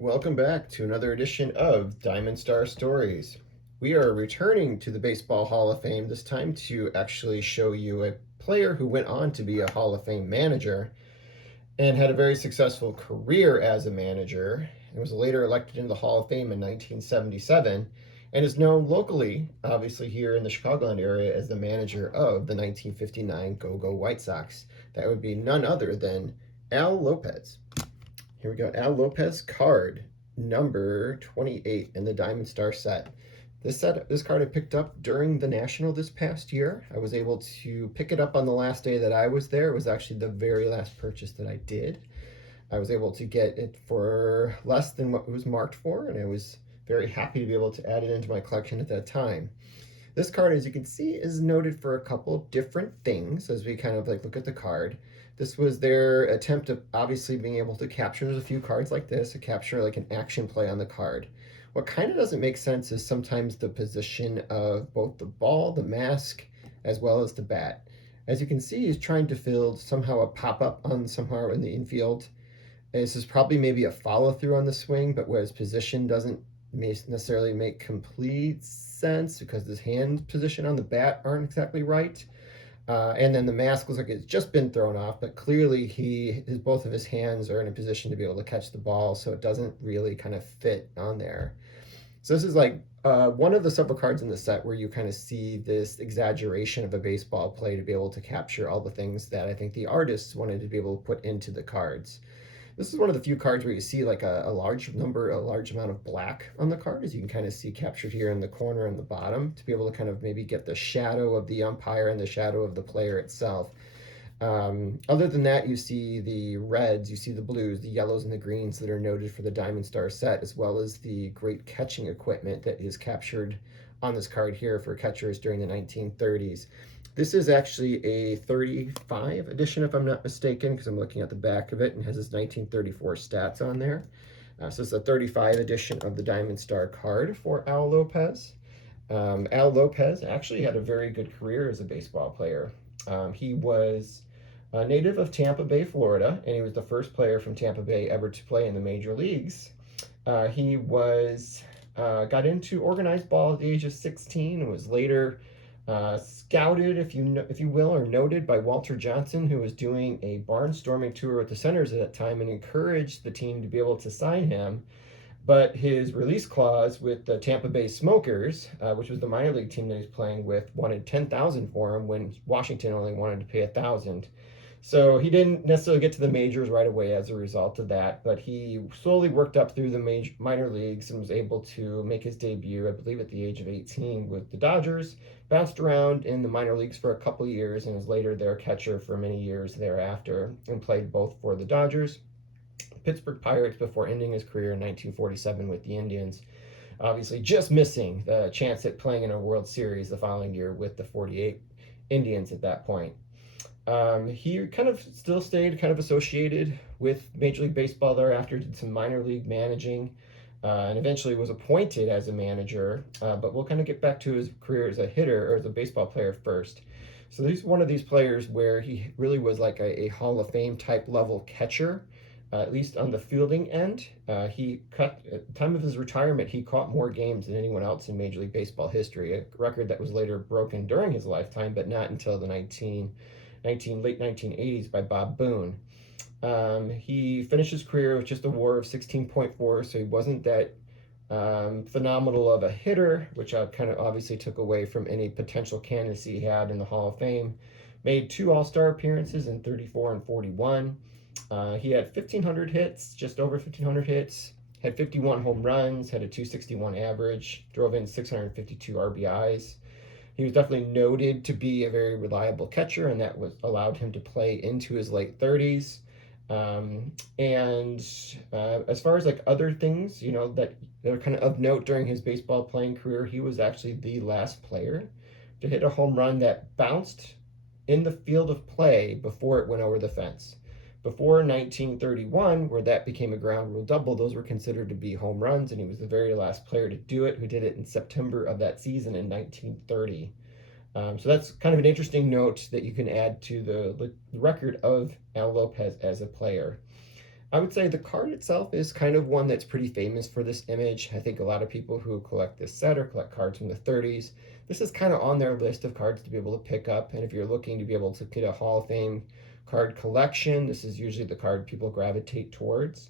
Welcome back to another edition of Diamond Star Stories. We are returning to the Baseball Hall of Fame, this time to actually show you a player who went on to be a Hall of Fame manager and had a very successful career as a manager and was later elected into the Hall of Fame in 1977 and is known locally, obviously here in the Chicagoland area, as the manager of the 1959 Go-Go White Sox. That would be none other than Al Lopez. Here we go. Al Lopez card number 28 in the Diamond Star set. This card I picked up during the National this past year. I was able to pick it up on the last day that I was there. It was actually the very last purchase that I did. I was able to get it for less than what it was marked for, and I was very happy to be able to add it into my collection at that time. This card, as you can see, is noted for a couple different things as we kind of look at the card. This was their attempt of obviously being able to capture. There's a few cards like this, to capture like an action play on the card. What kind of doesn't make sense is sometimes the position of both the ball, the mask, as well as the bat. As you can see, he's trying to field somehow a pop-up on somehow in the infield. This is probably maybe a follow-through on the swing, but where his position doesn't necessarily make complete sense because his hand position on the bat aren't exactly right. And then the mask looks like it's just been thrown off, but clearly both of his hands are in a position to be able to catch the ball, so it doesn't really kind of fit on there. So this is like one of the several cards in the set where you kind of see this exaggeration of a baseball play to be able to capture all the things that I think the artists wanted to be able to put into the cards. This is one of the few cards where you see like a large amount of black on the card, as you can kind of see captured here in the corner and the bottom, to be able to kind of maybe get the shadow of the umpire and the shadow of the player itself. Other than that, you see the reds, you see the blues, the yellows, and the greens that are noted for the Diamond Star set, as well as the great catching equipment that is captured on this card here for catchers during the 1930s. This is actually a 35 edition, if I'm not mistaken, because I'm looking at the back of it and has his 1934 stats on there. So it's a 35 edition of the Diamond Star card for Al Lopez. Al Lopez actually had a very good career as a baseball player. He was a native of Tampa Bay, Florida, and he was the first player from Tampa Bay ever to play in the major leagues. He got into organized ball at the age of 16 and was later scouted, if you will, or noted by Walter Johnson, who was doing a barnstorming tour with the Senators at that time and encouraged the team to be able to sign him. But his release clause with the Tampa Bay Smokers, which was the minor league team that he was playing with, wanted $10,000 for him when Washington only wanted to pay $1,000. So he didn't necessarily get to the majors right away as a result of that, but he slowly worked up through the minor leagues and was able to make his debut, I believe, at the age of 18 with the Dodgers. Bounced around in the minor leagues for a couple years and was later their catcher for many years thereafter and played both for the Dodgers, Pittsburgh Pirates before ending his career in 1947 with the Indians. Obviously, just missing the chance at playing in a World Series the following year with the 48 Indians at that point. He kind of still stayed kind of associated with Major League Baseball thereafter, did some minor league managing, and eventually was appointed as a manager. But we'll kind of get back to his career as a hitter or as a baseball player first. So he's one of these players where he really was like a Hall of Fame type level catcher, at least on the fielding end. At the time of his retirement, he caught more games than anyone else in Major League Baseball history, a record that was later broken during his lifetime, but not until the late 1980s by Bob Boone. He finished his career with just a WAR of 16.4, so he wasn't that phenomenal of a hitter, which I kind of obviously took away from any potential candidacy he had in the Hall of Fame. Made 2 All-Star appearances in 34 and 41. He had 1,500 hits, just over 1,500 hits, had 51 home runs, had a 261 average, drove in 652 RBIs. He was definitely noted to be a very reliable catcher, and that allowed him to play into his late 30s. As far as like other things, that are kind of note during his baseball playing career, he was actually the last player to hit a home run that bounced in the field of play before it went over the fence. Before 1931, where that became a ground rule double, those were considered to be home runs, and he was the very last player to do it, who did it in September of that season in 1930. So that's kind of an interesting note that you can add to the record of Al Lopez as a player. I would say the card itself is kind of one that's pretty famous for this image. I think a lot of people who collect this set or collect cards from the 30s, this is kind of on their list of cards to be able to pick up. And if you're looking to be able to get a Hall of Fame card collection, this is usually the card people gravitate towards.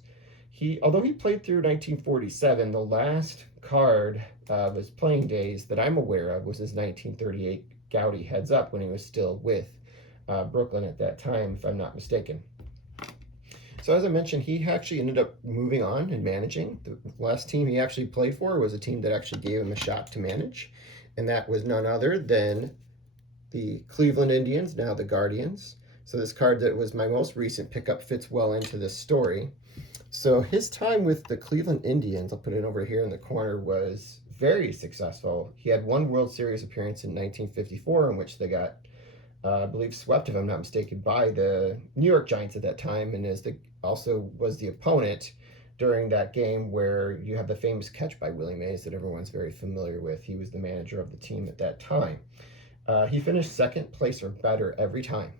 Although he played through 1947, the last card of his playing days that I'm aware of was his 1938 Gouty Heads Up when he was still with Brooklyn at that time, if I'm not mistaken. So as I mentioned, he actually ended up moving on and managing. The last team he actually played for was a team that actually gave him a shot to manage, and that was none other than the Cleveland Indians, now the Guardians. So this card that was my most recent pickup fits well into this story. So his time with the Cleveland Indians, I'll put it over here in the corner, was very successful. He had one World Series appearance in 1954 in which they got I believe swept, if I'm not mistaken, by the New York Giants at that time, and also was the opponent during that game where you have the famous catch by Willie Mays that everyone's very familiar with. He was the manager of the team at that time. He finished second place or better every time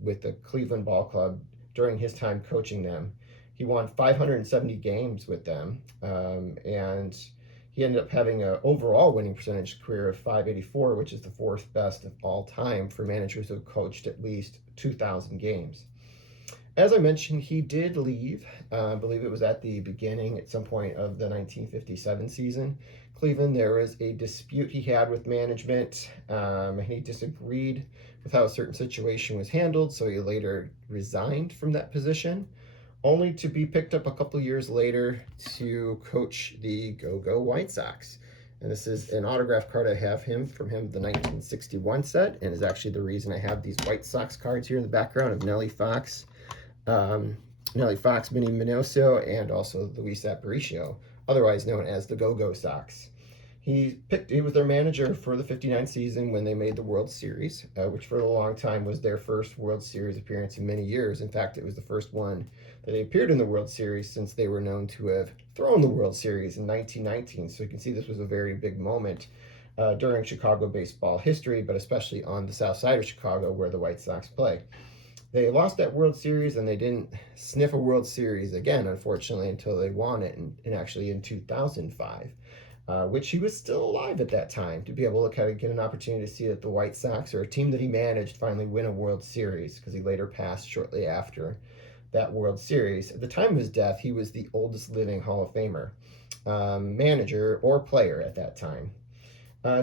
with the Cleveland Ball Club during his time coaching them. He won 570 games with them, and he ended up having an overall winning percentage career of .584, which is the fourth best of all time for managers who have coached at least 2,000 games. As I mentioned, he did leave. I believe it was at the beginning, at some point of the 1957 season. Cleveland, there was a dispute he had with management, and he disagreed with how a certain situation was handled, so he later resigned from that position, only to be picked up a couple years later to coach the Go-Go White Sox. And this is an autograph card I have from him, the 1961 set, and is actually the reason I have these White Sox cards here in the background of Nellie Fox, Minnie Minoso, and also Luis Aparicio, otherwise known as the Go-Go Sox. He was their manager for the 59 season when they made the World Series, which for a long time was their first World Series appearance in many years. In fact, it was the first one that they appeared in the World Series since they were known to have thrown the World Series in 1919. So you can see this was a very big moment during Chicago baseball history, but especially on the south side of Chicago where the White Sox play. They lost that World Series and they didn't sniff a World Series again, unfortunately, until they won it actually in 2005. Which he was still alive at that time to be able to kind of get an opportunity to see that the White Sox, or a team that he managed, finally win a World Series, because he later passed shortly after that World Series. At the time of his death, he was the oldest living Hall of Famer, manager or player at that time.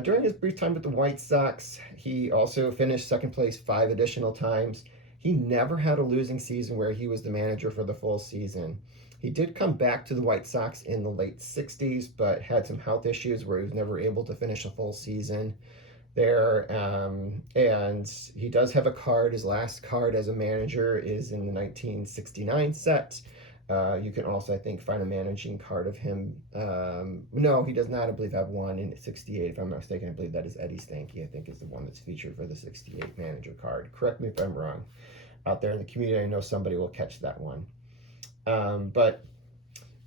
During his brief time with the White Sox, he also finished second place 5 additional times. He never had a losing season where he was the manager for the full season. He did come back to the White Sox in the late 60s, but had some health issues where he was never able to finish a full season there. And he does have a card. His last card as a manager is in the 1969 set. You can also, I think, find a managing card of him. No, he does not, I believe, have one in 68. If I'm not mistaken, I believe that is Eddie Stanky, I think, is the one that's featured for the 68 manager card. Correct me if I'm wrong. Out there in the community, I know somebody will catch that one. But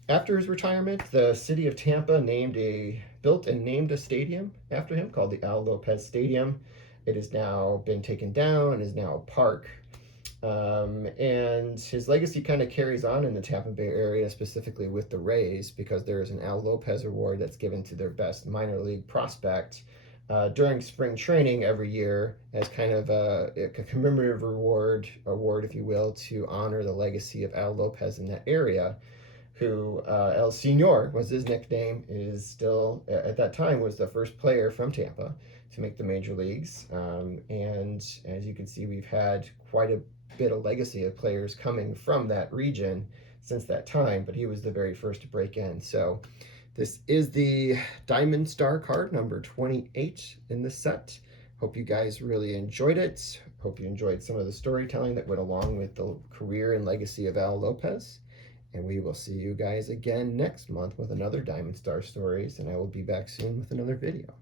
after his retirement, the city of Tampa built and named a stadium after him called the Lopez Stadium. It has now been taken down and is now a park. And his legacy kind of carries on in the Tampa Bay area, specifically with the Rays, because there is an Al Lopez award that's given to their best minor league prospect during spring training every year as kind of a commemorative award, if you will, to honor the legacy of Al Lopez in that area, who El Senor was his nickname, is still, at that time, was the first player from Tampa to make the major leagues. And as you can see, we've had quite a bit of legacy of players coming from that region since that time, but he was the very first to break in. So this is the Diamond Star card, number 28 in the set. Hope you guys really enjoyed it. Hope you enjoyed some of the storytelling that went along with the career and legacy of Al Lopez. And we will see you guys again next month with another Diamond Star Stories, and I will be back soon with another video.